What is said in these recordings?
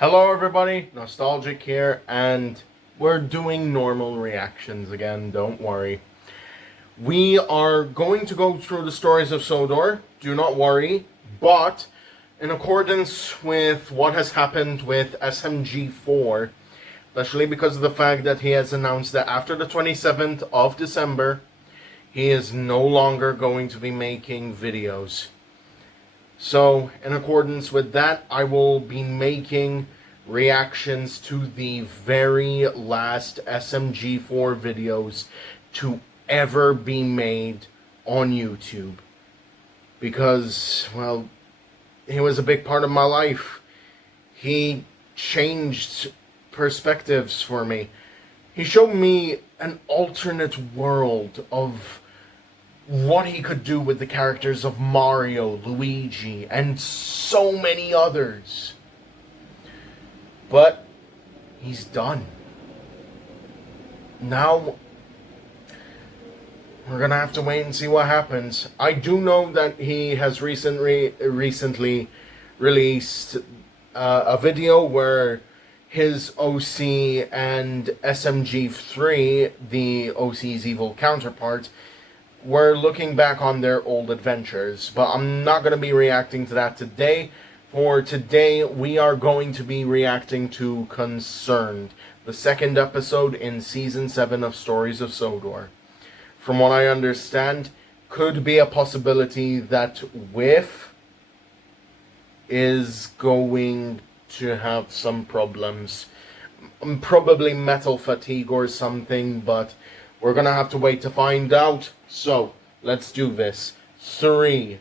Hello everybody, Nostalgic here, and we're doing normal reactions again, don't worry. We are going to go through the stories of Sodor, do not worry, but in accordance with what has happened with SMG4, especially because of the fact that he has announced that after the 27th of December, he is no longer going to be making videos. So, in accordance with that, I will be making reactions to the very last SMG4 videos to ever be made on YouTube. Because, well, he was a big part of my life. He changed perspectives for me. He showed me an alternate world of what he could do with the characters of Mario, Luigi, and so many others. But he's done. Now we're gonna have to wait and see what happens. I do know that he has recently released a video where his OC and SMG3, the OC's evil counterpart, we're looking back on their old adventures, but I'm not going to be reacting to that today. For today, we are going to be reacting to Concerned, the second episode in Season 7 of Stories of Sodor. From what I understand, could be a possibility that Whiff is going to have some problems. Probably metal fatigue or something, but we're going to have to wait to find out. So, let's do this. 3,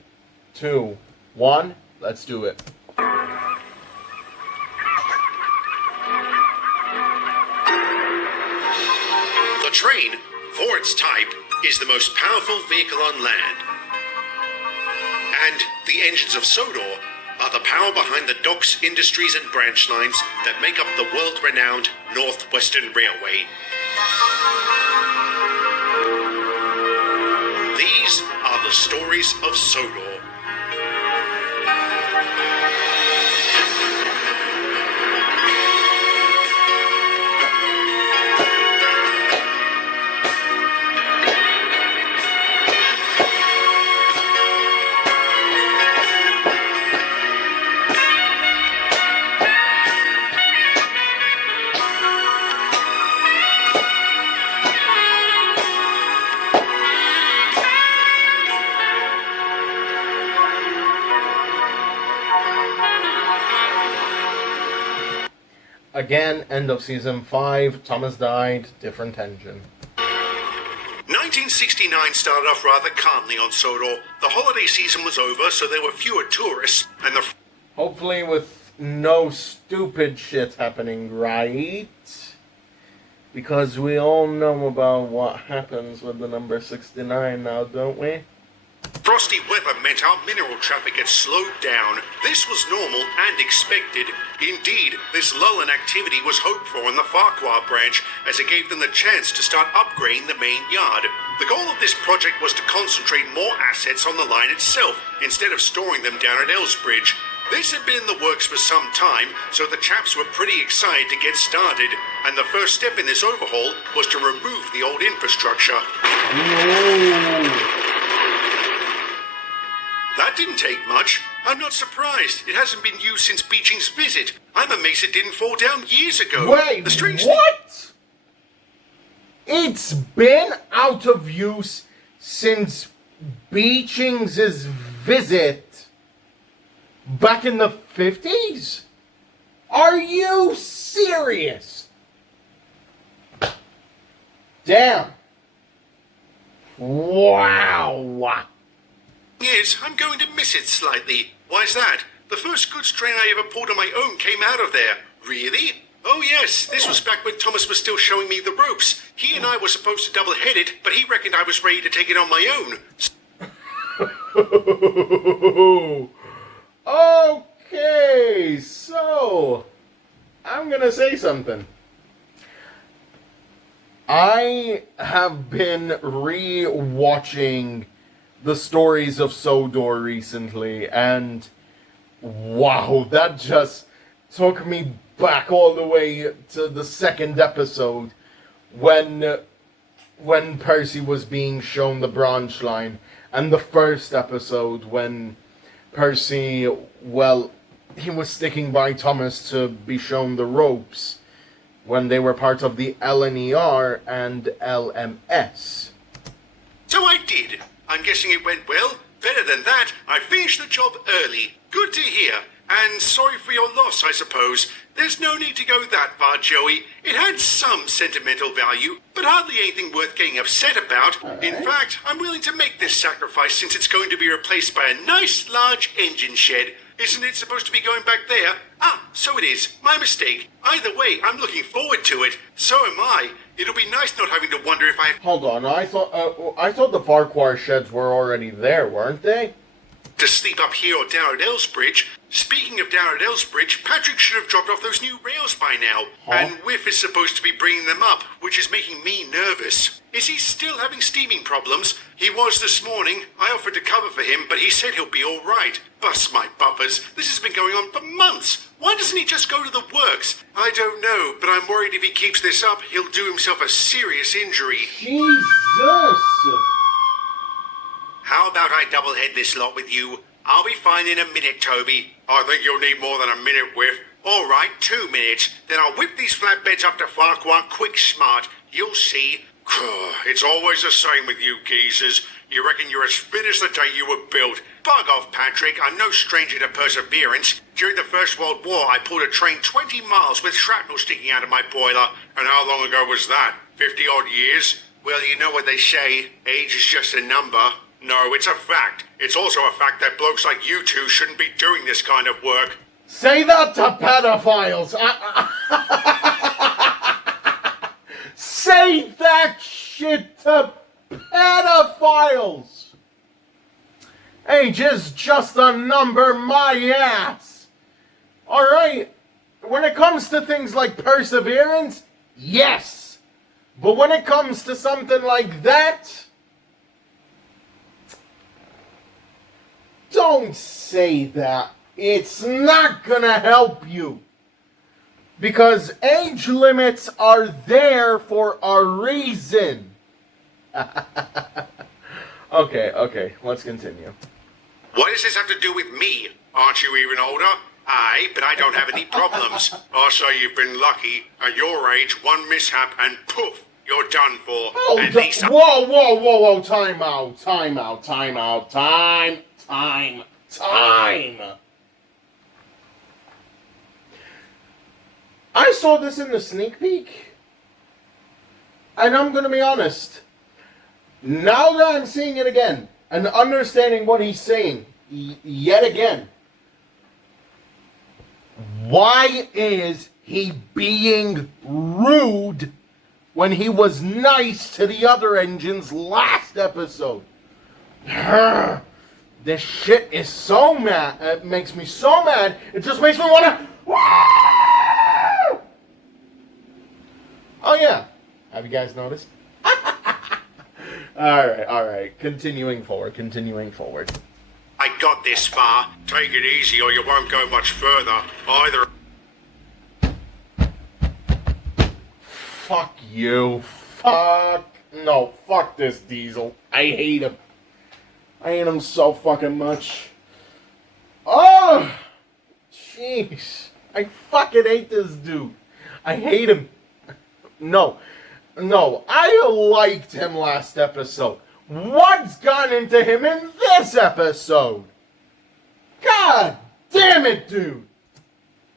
2, 1, let's do it. The train, for its type, is the most powerful vehicle on land. And the engines of Sodor are the power behind the docks, industries and branch lines that make up the world-renowned Northwestern Railway. These are the stories of Sodor. Again, end of Season 5, Thomas died, different engine. 1969 started off rather calmly on Sodor. The holiday season was over, so there were fewer tourists, and the... Hopefully with no stupid shit happening, right? Because we all know about what happens with the number 69 now, don't we? frosty weather meant our mineral traffic had slowed down. This was normal and expected. Indeed, this lull in activity was hoped for in the Farqua branch, as it gave them the chance to start upgrading the main yard. The goal of this project was to concentrate more assets on the line itself, instead of storing them down at Elsbridge. This had been in the works for some time, so the chaps were pretty excited to get started, and the first step in this overhaul was to remove the old infrastructure. That didn't take much. I'm not surprised. It hasn't been used since Beeching's visit. I'm amazed it didn't fall down years ago. Wait, what? It's been out of use since Beeching's visit back in the 50s? Are you serious? Damn. Wow. Yes, I'm going to miss it slightly. Why's that? The first goods train I ever pulled on my own came out of there. Really? Oh yes, this was back when Thomas was still showing me the ropes. He and I were supposed to double-head it, but he reckoned I was ready to take it on my own. Okay, so I'm gonna say something. I have been re-watching the stories of Sodor recently, and wow, that just took me back all the way to the second episode when Percy was being shown the branch line, and the first episode when Percy, well, he was sticking by Thomas to be shown the ropes when they were part of the LNER and LMS. So I did. I'm guessing it went well. Better than that, I finished the job early. Good to hear. And sorry for your loss, I suppose. There's no need to go that far, Joey. It had some sentimental value, but hardly anything worth getting upset about. All right. In fact, I'm willing to make this sacrifice since it's going to be replaced by a nice large engine shed. Isn't it supposed to be going back there? Ah, so it is. My mistake. Either way, I'm looking forward to it. So am I. It'll be nice not having to wonder if I... Hold on, I thought the Farqua sheds were already there, weren't they? to sleep up here or down at Elsbridge. Speaking of down at Elsbridge, Patrick should have dropped off those new rails by now. Huh? And Whiff is supposed to be bringing them up, which is making me nervous. Is he still having steaming problems? He was this morning. I offered to cover for him, but he said he'll be all right. Bust my buffers. This has been going on for months. Why doesn't he just go to the works? I don't know, but I'm worried if he keeps this up, he'll do himself a serious injury. Jesus! How about I double-head this lot with you? I'll be fine in a minute, Toby. I think you'll need more than a minute, Whiff. All right, 2 minutes. Then I'll whip these flatbeds up to Farqua quick smart. You'll see. It's always the same with you geezers. You reckon you're as fit as the day you were built. Bug off, Patrick. I'm no stranger to perseverance. During the First World War, I pulled a train 20 miles with shrapnel sticking out of my boiler. And how long ago was that? 50-odd years? Well, you know what they say. Age is just a number. No, it's a fact. It's also a fact that blokes like you two shouldn't be doing this kind of work. Say that to pedophiles! Say that shit to pedophiles! Age is just a number, my ass! Alright, when it comes to things like perseverance, yes! But when it comes to something like that, don't say that. It's not gonna help you. Because age limits are there for a reason. Okay, let's continue. What does this have to do with me? Aren't you even older? Aye, but I don't have any problems. I'll say you've been lucky. At your age, one mishap and poof, you're done for. At least Whoa, time out. I saw this in the sneak peek, and I'm gonna be honest, now that I'm seeing it again, and understanding what he's saying, yet again, why is he being rude when he was nice to the other engines last episode? This shit is so mad. It makes me so mad. It just makes me want to. Oh yeah. Have you guys noticed? Alright. Continuing forward. I got this far. Take it easy or you won't go much further. Either. Fuck you. Fuck this Diesel. I hate him. I hate him so fucking much. Oh! Jeez. I fucking hate this dude. I hate him. No, I liked him last episode. What's gone into him in this episode? God damn it, dude.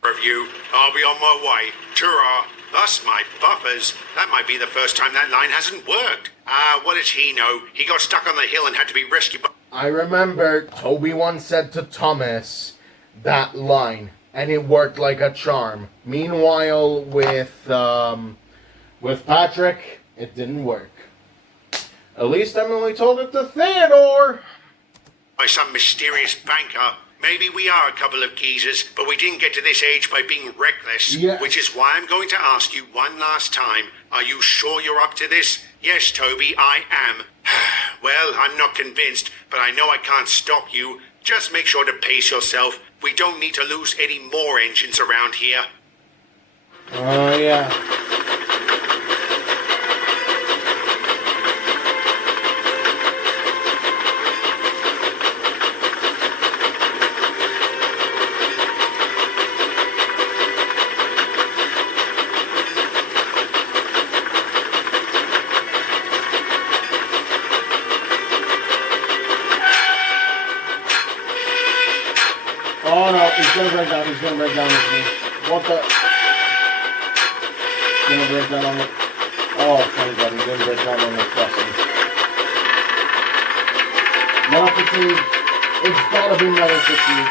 Review. I'll be on my way. Ta-ra. Thus my buffers. That might be the first time that line hasn't worked. What does he know? He got stuck on the hill and had to be rescued by... I remember Toby once said to Thomas that line, and it worked like a charm. Meanwhile, with Patrick, it didn't work. At least Emily told it to Theodore. By some mysterious banker. Maybe we are a couple of geezers, but we didn't get to this age by being reckless. Yes. Which is why I'm going to ask you one last time. Are you sure you're up to this? Yes, Toby, I am. Well, I'm not convinced, but I know I can't stop you. Just make sure to pace yourself. We don't need to lose any more engines around here. Oh, yeah. Oh no, he's gonna break down, with me. What the? He's gonna break down on the... Oh, thank God, he's gonna break down on the crossing. Metal fatigue. It's gotta be metal fatigue.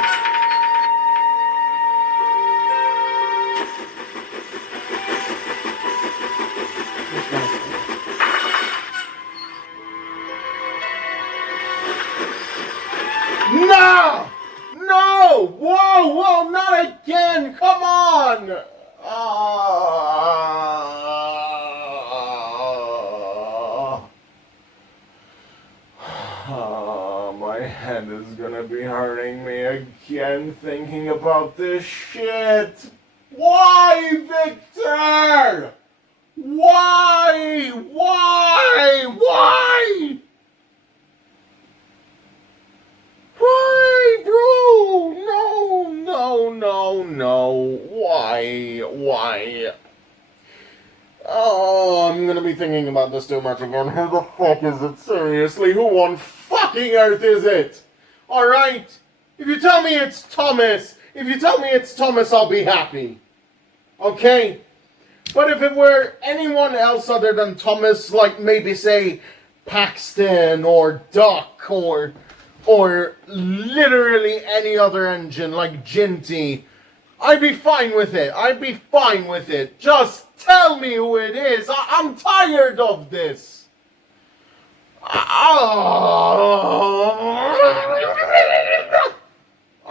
No! No! Whoa, whoa, not again! Come on! My head is gonna be hurting me again thinking about this shit. Why, Victor? Why? Why? Why? Why, bro? No, no, no, no. Why? Why? Oh, I'm gonna be thinking about this too much again. Who the fuck is it? Seriously, who on fucking earth is it? Alright? If you tell me it's Thomas, I'll be happy. Okay? But if it were anyone else other than Thomas, like maybe say Paxton or Duck or literally any other engine like Ginty, I'd be fine with it. Just tell me who it is. I'm tired of this.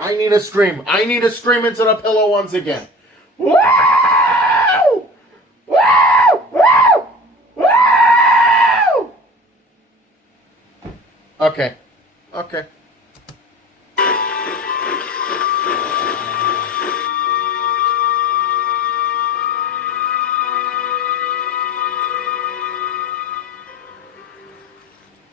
I need a scream. I need to scream into the pillow once again. Woo! Woo! Woo! Woo! Okay. Okay.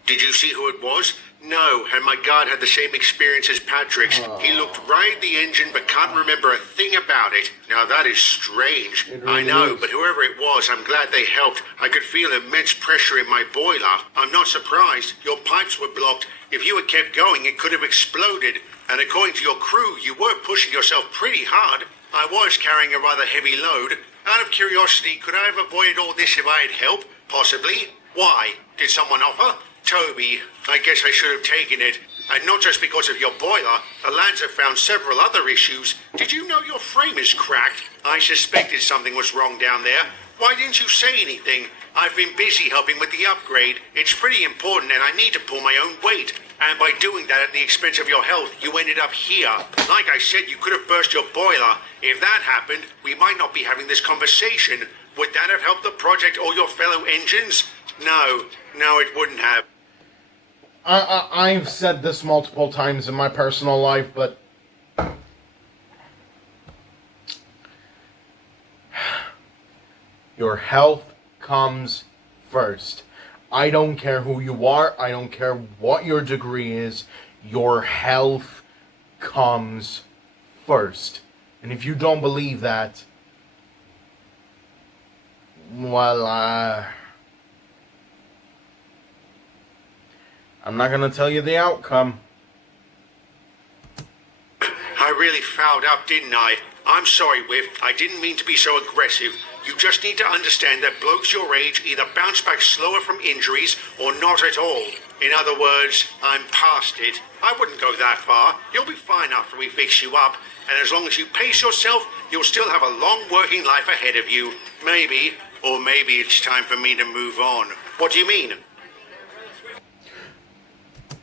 Did you see who it was? No, and my guard had the same experience as Patrick's. He looked right at the engine but can't remember a thing about it. Now that is strange. I know, but whoever it was, I'm glad they helped. I could feel immense pressure in my boiler. I'm not surprised. Your pipes were blocked. If you had kept going, it could have exploded. And according to your crew, you were pushing yourself pretty hard. I was carrying a rather heavy load. Out of curiosity, could I have avoided all this if I had help? Possibly. Why? Did someone offer? Toby, I guess I should have taken it. And not just because of your boiler. The lads have found several other issues. Did you know your frame is cracked? I suspected something was wrong down there. Why didn't you say anything? I've been busy helping with the upgrade. It's pretty important and I need to pull my own weight. And by doing that at the expense of your health, you ended up here. Like I said, you could have burst your boiler. If that happened, we might not be having this conversation. Would that have helped the project or your fellow engines? No, it wouldn't have. I've said this multiple times in my personal life, but your health comes first. I don't care who you are. I don't care what your degree is. Your health comes first. And if you don't believe that, well, I'm not going to tell you the outcome. I really fouled up, didn't I? I'm sorry, Whiff. I didn't mean to be so aggressive. You just need to understand that blokes your age either bounce back slower from injuries or not at all. In other words, I'm past it. I wouldn't go that far. You'll be fine after we fix you up. And as long as you pace yourself, you'll still have a long working life ahead of you. Maybe. Or maybe it's time for me to move on. What do you mean?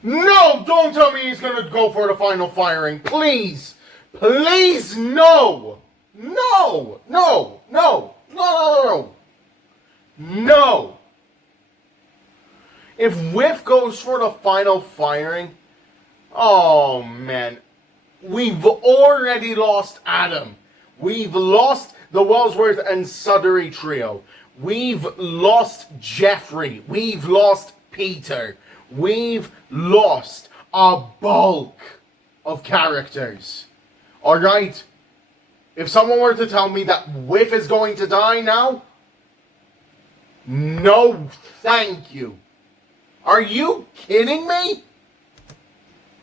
No! Don't tell me he's gonna go for the final firing. Please! Please, no! No! No! No! No! No! If Whiff goes for the final firing, oh man, we've already lost Adam. We've lost the Wellsworth and Sudbury trio. We've lost Jeffrey. We've lost Peter. We've lost a bulk of characters. Alright? If someone were to tell me that Whiff is going to die now, no thank you. Are you kidding me?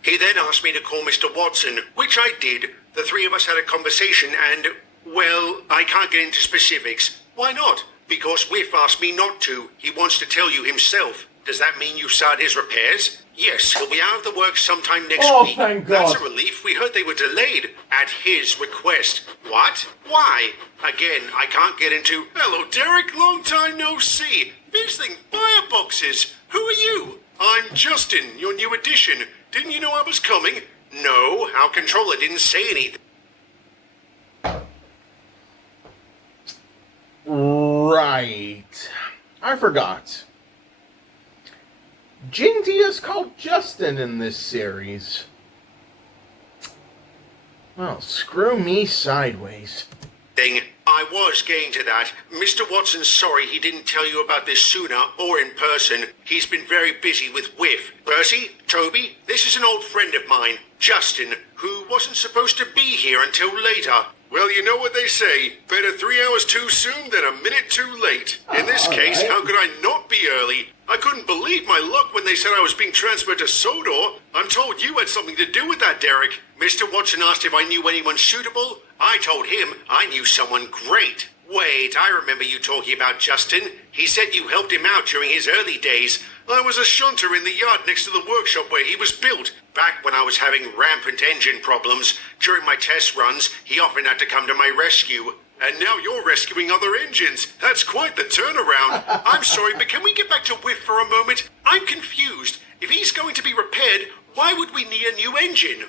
He then asked me to call Mr. Watson, which I did. The three of us had a conversation and, well, I can't get into specifics. Why not? Because Whiff asked me not to. He wants to tell you himself. Does that mean you started his repairs? Yes, he'll be out of the works sometime next week. Thank God. That's a relief. We heard they were delayed at his request. What? Why? Again, I can't get into... Hello, Derek. Long time no see. Visiting fireboxes. Who are you? I'm Justin, your new addition. Didn't you know I was coming? No, our controller didn't say anything. Right. I forgot. Ginty is called Justin in this series. Well, screw me sideways. I was getting to that. Mr. Watson's sorry he didn't tell you about this sooner or in person. He's been very busy with Whiff. Percy, Toby, this is an old friend of mine, Justin, who wasn't supposed to be here until later. Well, you know what they say. Better 3 hours too soon than a minute too late. In this case, how could I not be early? I couldn't believe my luck when they said I was being transferred to Sodor. I'm told you had something to do with that, Derek. Mr. Watson asked if I knew anyone suitable. I told him I knew someone great. Wait, I remember you talking about Justin. He said you helped him out during his early days. I was a shunter in the yard next to the workshop where he was built. Back when I was having rampant engine problems, during my test runs, he often had to come to my rescue. And now you're rescuing other engines. That's quite the turnaround. I'm sorry, but can we get back to Whiff for a moment? I'm confused. If he's going to be repaired, why would we need a new engine?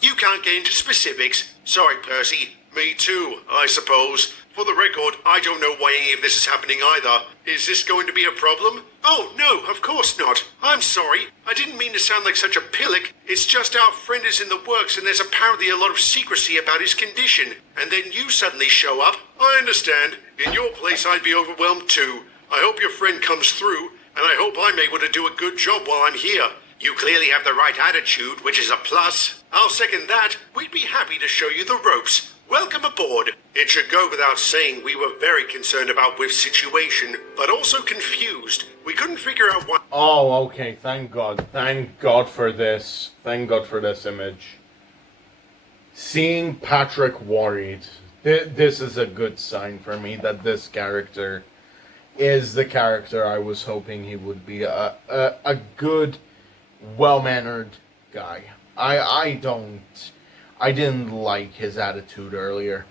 You can't get into specifics. Sorry, Percy. Me too, I suppose. For the record, I don't know why any of this is happening either. Is this going to be a problem? Oh, no, of course not. I'm sorry. I didn't mean to sound like such a pillock. It's just our friend is in the works and there's apparently a lot of secrecy about his condition. And then you suddenly show up. I understand. In your place, I'd be overwhelmed too. I hope your friend comes through, and I hope I'm able to do a good job while I'm here. You clearly have the right attitude, which is a plus. I'll second that. We'd be happy to show you the ropes. Welcome aboard. It should go without saying we were very concerned about Whiff's situation, but also confused. We couldn't figure out what... Oh, okay. Thank God. Thank God for this. Thank God for this image. Seeing Patrick worried. This is a good sign for me that this character is the character I was hoping he would be. A good, well-mannered guy. I didn't like his attitude earlier.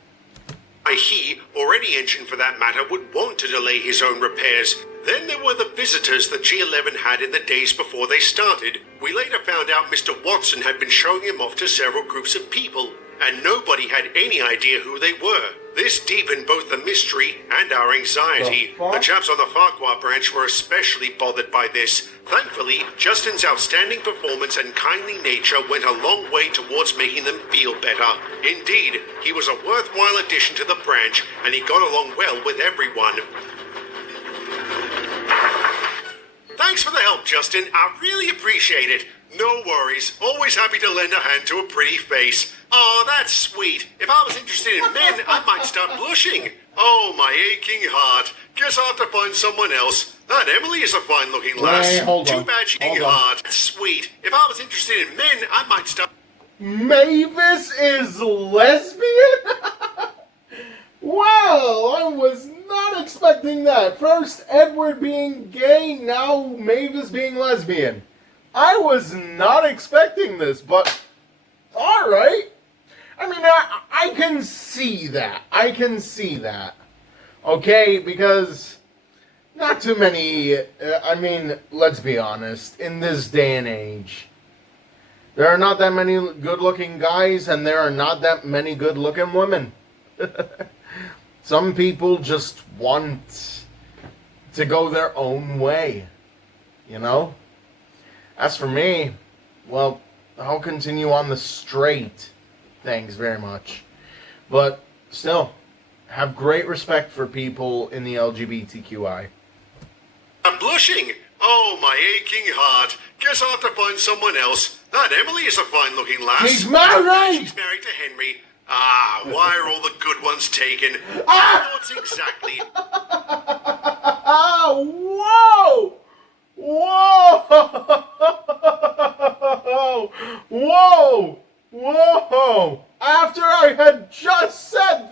He, or any engine for that matter, would want to delay his own repairs. Then there were the visitors that G11 had in the days before they started. We later found out Mr. Watson had been showing him off to several groups of people, and nobody had any idea who they were. This deepened both the mystery and our anxiety. The chaps on the Farqua branch were especially bothered by this. Thankfully, Justin's outstanding performance and kindly nature went a long way towards making them feel better. Indeed, he was a worthwhile addition to the branch, and he got along well with everyone. Thanks for the help, Justin. I really appreciate it. No worries. Always happy to lend a hand to a pretty face. Oh, that's sweet. If I was interested in men, I might start blushing. Oh, my aching heart. Guess I'll have to find someone else. That Emily is a fine-looking lass. Hey, hold on. Too bad she aching heart. That's sweet. If I was interested in men, I might start... Mavis is lesbian? Wow, I was not expecting that. First Edward being gay, now Mavis being lesbian. I was not expecting this, but alright. I mean, I can see that. I can see that. Okay, because not too many, I mean, let's be honest, in this day and age, there are not that many good-looking guys, and there are not that many good-looking women. Some people just want to go their own way, you know? As for me, well, I'll continue on the straight. Thanks very much. But still, have great respect for people in the LGBTQI. I'm blushing. Oh, my aching heart. Guess I'll have to find someone else. That Emily is a fine-looking lass. She's married! She's married to Henry. Ah, why are all the good ones taken? Thoughts exactly. Whoa! Whoa! Whoa! Whoa! After I had just said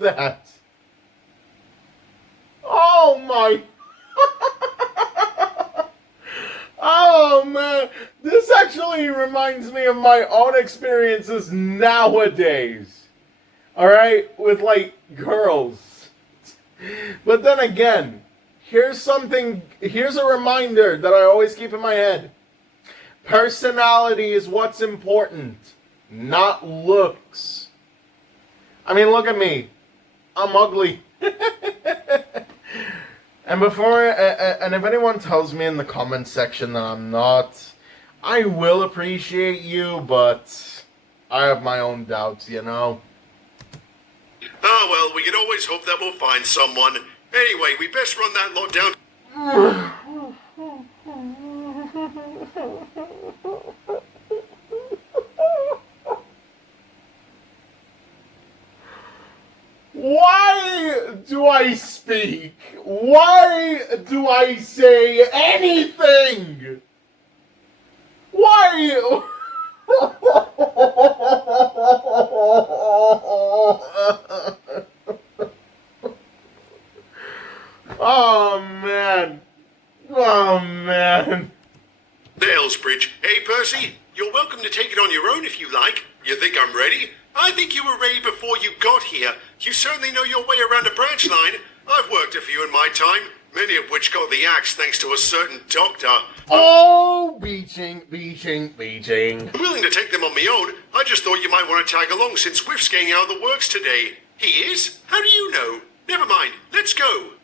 that! Oh my... Oh man, this actually reminds me of my own experiences nowadays. Alright? With like girls. But then again, here's a reminder that I always keep in my head. Personality is what's important, not looks. I mean, look at me. I'm ugly. And and if anyone tells me in the comment section that I'm not, I will appreciate you, but I have my own doubts, you know? Oh, well, we can always hope that we'll find someone. Anyway, we best run that lot down. Why do I speak? Why do I say anything? Why? Oh man. Oh man. The Elsbridge. Hey, Percy, you're welcome to take it on your own if you like. You think I'm ready? I think you were ready before you got here. You certainly know your way around a branch line. I've worked a few in my time, many of which got the axe thanks to a certain doctor. Oh, beaching. I'm willing to take them on my own. I just thought you might want to tag along since Whiff's getting out of the works today. He is? How do you know? Never mind. Let's go.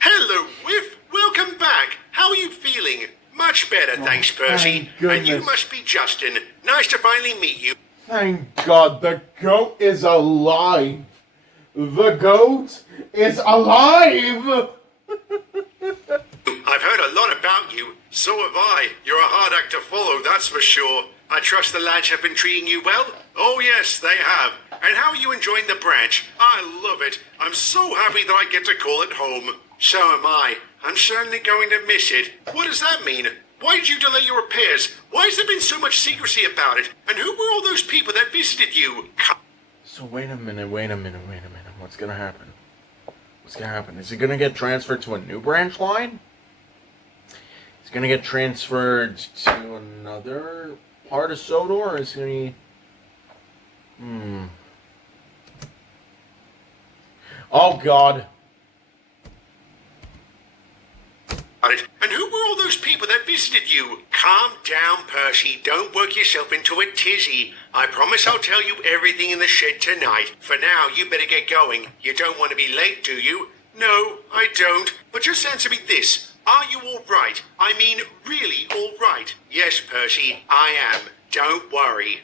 Hello, Whiff. Welcome back. How are you feeling? Much better, thanks, Percy. And you must be Justin. Nice to finally meet you. Thank God, the goat is alive. The goat is alive. I've heard a lot about you. So have I. You're a hard act to follow, that's for sure. I trust the lads have been treating you well? Oh yes, they have. And how are you enjoying the branch? I love it. I'm so happy that I get to call it home. So am I. I'm certainly going to miss it. What does that mean? Why did you delay your repairs? Why has there been so much secrecy about it? And who were all those people that visited you? So wait a minute. What's gonna happen? Is he gonna get transferred to a new branch line? Is he gonna get transferred to another part of Sodor? Or is he... Oh God. And who were all those people that visited you? Calm down, Percy. Don't work yourself into a tizzy. I promise I'll tell you everything in the shed tonight. For now, you better get going. You don't want to be late, do you? No, I don't. But just answer me this. Are you all right? I mean, really all right? Yes, Percy, I am. Don't worry.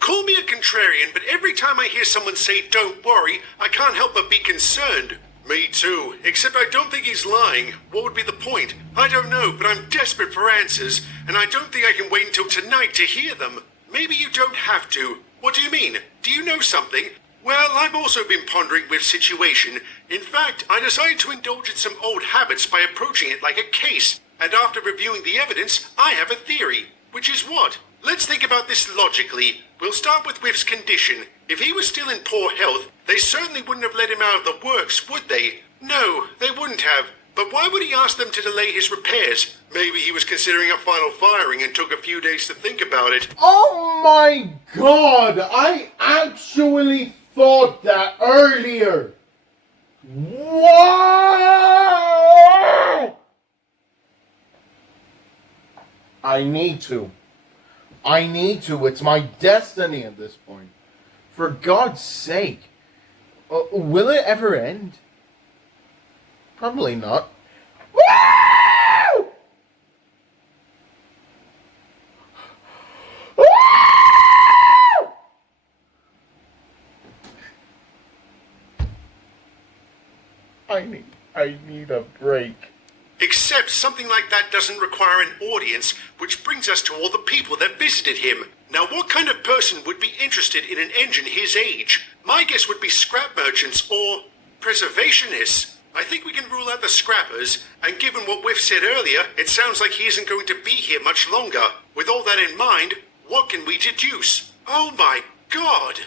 Call me a contrarian, but every time I hear someone say don't worry, I can't help but be concerned. Me too, except I don't think he's lying. What would be the point? I don't know, but I'm desperate for answers, and I don't think I can wait until tonight to hear them. Maybe you don't have to. What do you mean? Do you know something? Well, I've also been pondering Whiff's situation. In fact, I decided to indulge in some old habits by approaching it like a case. And after reviewing the evidence, I have a theory. Which is what? Let's think about this logically. We'll start with Whiff's condition. If he was still in poor health, they certainly wouldn't have let him out of the works, would they? No, they wouldn't have. But why would he ask them to delay his repairs? Maybe he was considering a final firing and took a few days to think about it. Oh my God! I actually thought that earlier. Whoa! I need to. It's my destiny at this point. For God's sake. Will it ever end? Probably not. Woo! break. Except something like that doesn't require an audience, which brings us to all the people that visited him. Now, what kind of person would be interested in an engine his age? My guess would be scrap merchants or preservationists. I think we can rule out the scrappers, and given what Whiff said earlier, it sounds like he isn't going to be here much longer. With all that in mind, what can we deduce? Oh my god!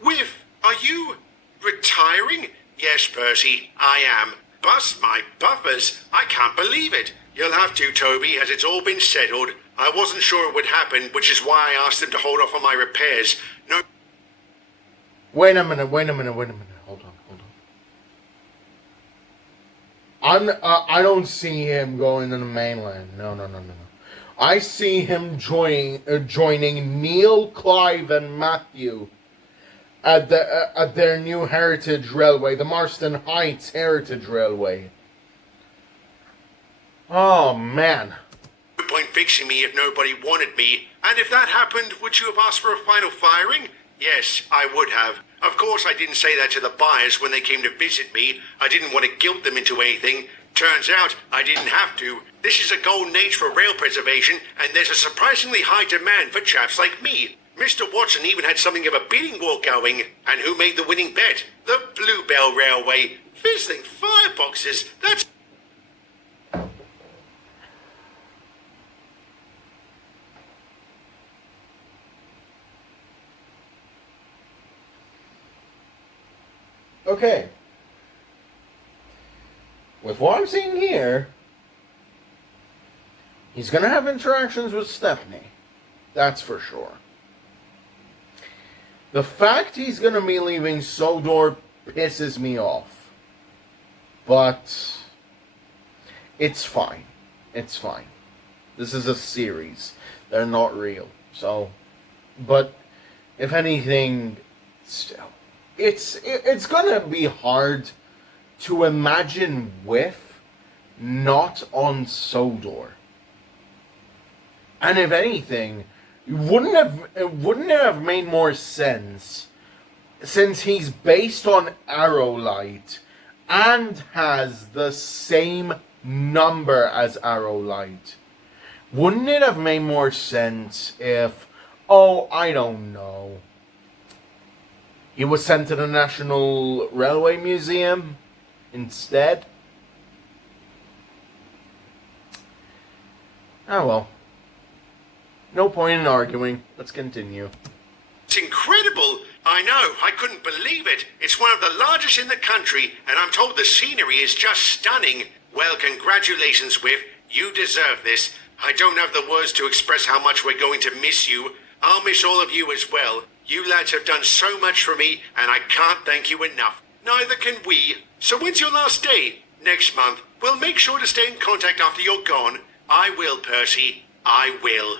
Whiff, are you retiring? Yes, Percy, I am. Bust my buffers, I can't believe it. You'll have to, Toby, as it's all been settled. I wasn't sure it would happen, which is why I asked him to hold off on my repairs. No... Wait a minute. Hold on. I don't see him going to the mainland. No. I see him joining Neil, Clive, and Matthew at their new heritage railway, the Marston Heights Heritage Railway. Oh man. No point fixing me if nobody wanted me. And if that happened, would you have asked for a final firing? Yes, I would have. Of course, I didn't say that to the buyers when they came to visit me. I didn't want to guilt them into anything. Turns out, I didn't have to. This is a golden age for rail preservation, and there's a surprisingly high demand for chaps like me. Mr. Watson even had something of a bidding war going. And who made the winning bet? The Bluebell Railway. Fizzling fireboxes, that's... Okay. With what I'm seeing here, he's going to have interactions with Stephanie. That's for sure. The fact he's going to be leaving Sodor pisses me off. But it's fine. It's fine. This is a series. They're not real. So, but if anything, still, it's going to be hard to imagine Whiff not on Sodor. And if anything, wouldn't it have made more sense, since he's based on Arrowlight and has the same number as Arrowlight? Wouldn't it have made more sense if, I don't know, he was sent to the National Railway Museum instead? Oh well. No point in arguing. Let's continue. It's incredible. I know. I couldn't believe it. It's one of the largest in the country, and I'm told the scenery is just stunning. Well, congratulations, Whiff. You deserve this. I don't have the words to express how much we're going to miss you. I'll miss all of you as well. You lads have done so much for me, and I can't thank you enough. Neither can we. So when's your last day? Next month. We'll make sure to stay in contact after you're gone. I will, Percy. I will.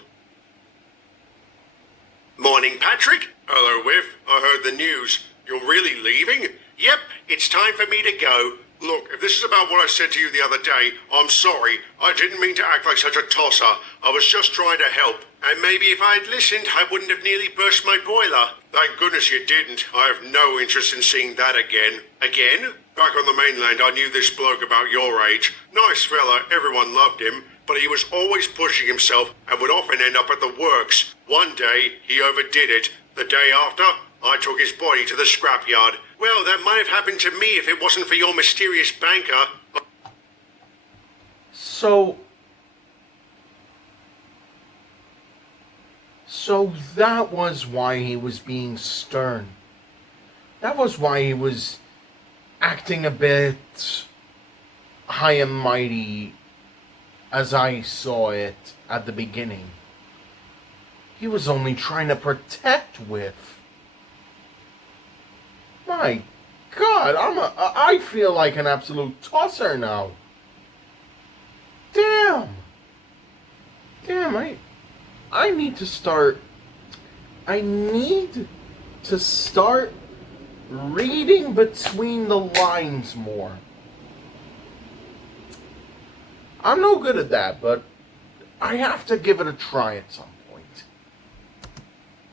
Morning, Patrick. Hello, Whiff. I heard the news. You're really leaving? Yep, it's time for me to go. Look, if this is about what I said to you the other day, I'm sorry. I didn't mean to act like such a tosser. I was just trying to help. And maybe if I'd listened, I wouldn't have nearly burst my boiler. Thank goodness you didn't. I have no interest in seeing that again. Again? Back on the mainland, I knew this bloke about your age. Nice fella, everyone loved him. But he was always pushing himself and would often end up at the works. One day, he overdid it. The day after, I took his body to the scrapyard. Well, that might have happened to me if it wasn't for your mysterious banker. So that was why he was being stern. That was why he was acting a bit high and mighty as I saw it at the beginning. He was only trying to protect Whiff. My God, I feel like an absolute tosser now. Damn, I need to start reading between the lines more. I'm no good at that, but I have to give it a try at some point.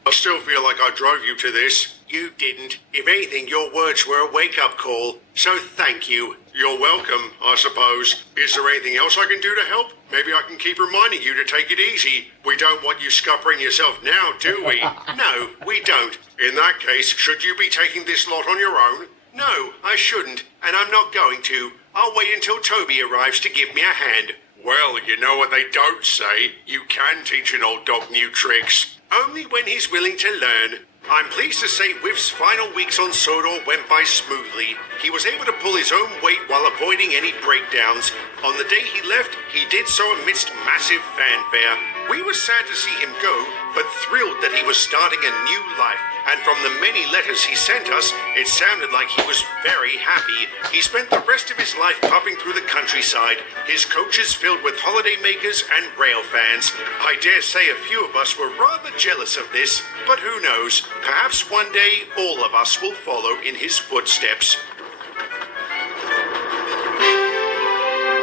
I still feel like I drove you to this. You didn't. If anything, your words were a wake-up call. So thank you. You're welcome, I suppose. Is there anything else I can do to help? Maybe I can keep reminding you to take it easy. We don't want you scuppering yourself now, do we? No, we don't. In that case, should you be taking this lot on your own? No, I shouldn't, and I'm not going to. I'll wait until Toby arrives to give me a hand. Well, you know what they don't say. You can teach an old dog new tricks. Only when he's willing to learn. I'm pleased to say Whiff's final weeks on Sodor went by smoothly. He was able to pull his own weight while avoiding any breakdowns. On the day he left, he did so amidst massive fanfare. We were sad to see him go, but thrilled that he was starting a new life. And from the many letters he sent us, it sounded like he was very happy. He spent the rest of his life puffing through the countryside, his coaches filled with holidaymakers and rail fans. I dare say a few of us were rather jealous of this, but who knows? Perhaps one day all of us will follow in his footsteps.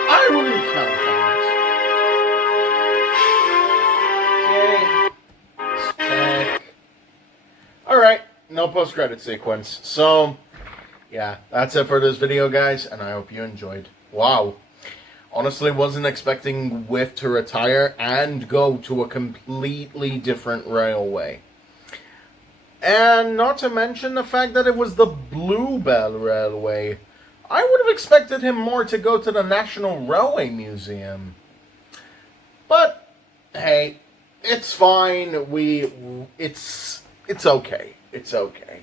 I wouldn't count on it. Okay. Let's check. Alright, no post-credit sequence. So, yeah, that's it for this video, guys, and I hope you enjoyed. Wow. Honestly, wasn't expecting Whiff to retire and go to a completely different railway. And not to mention the fact that it was the Bluebell Railway. I would have expected him more to go to the National Railway Museum. But, hey, it's fine. It's okay. It's okay.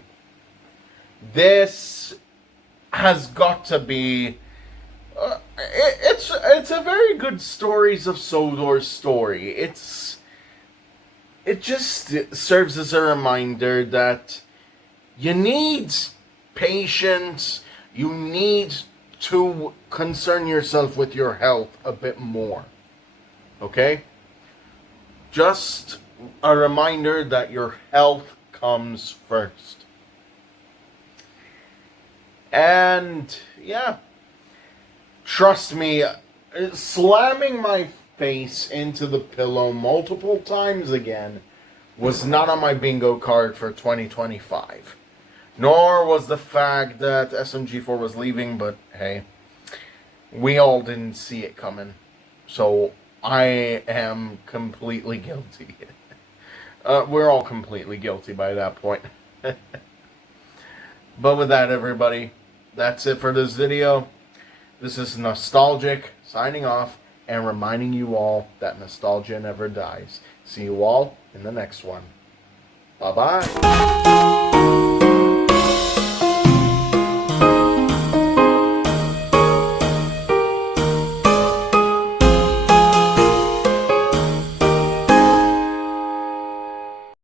This has got to be... it's a very good Stories of Sodor story. It just serves as a reminder that you need patience. You need to concern yourself with your health a bit more. Okay? Just a reminder that your health comes first. And, yeah. Trust me, slamming my face into the pillow multiple times again was not on my bingo card for 2025. Nor was the fact that SMG4 was leaving, but hey, we all didn't see it coming. So I am completely guilty. We're all completely guilty by that point. But with that, everybody, that's it for this video. This is Nostalgic, signing off, and reminding you all that nostalgia never dies. See you all in the next one. Bye-bye.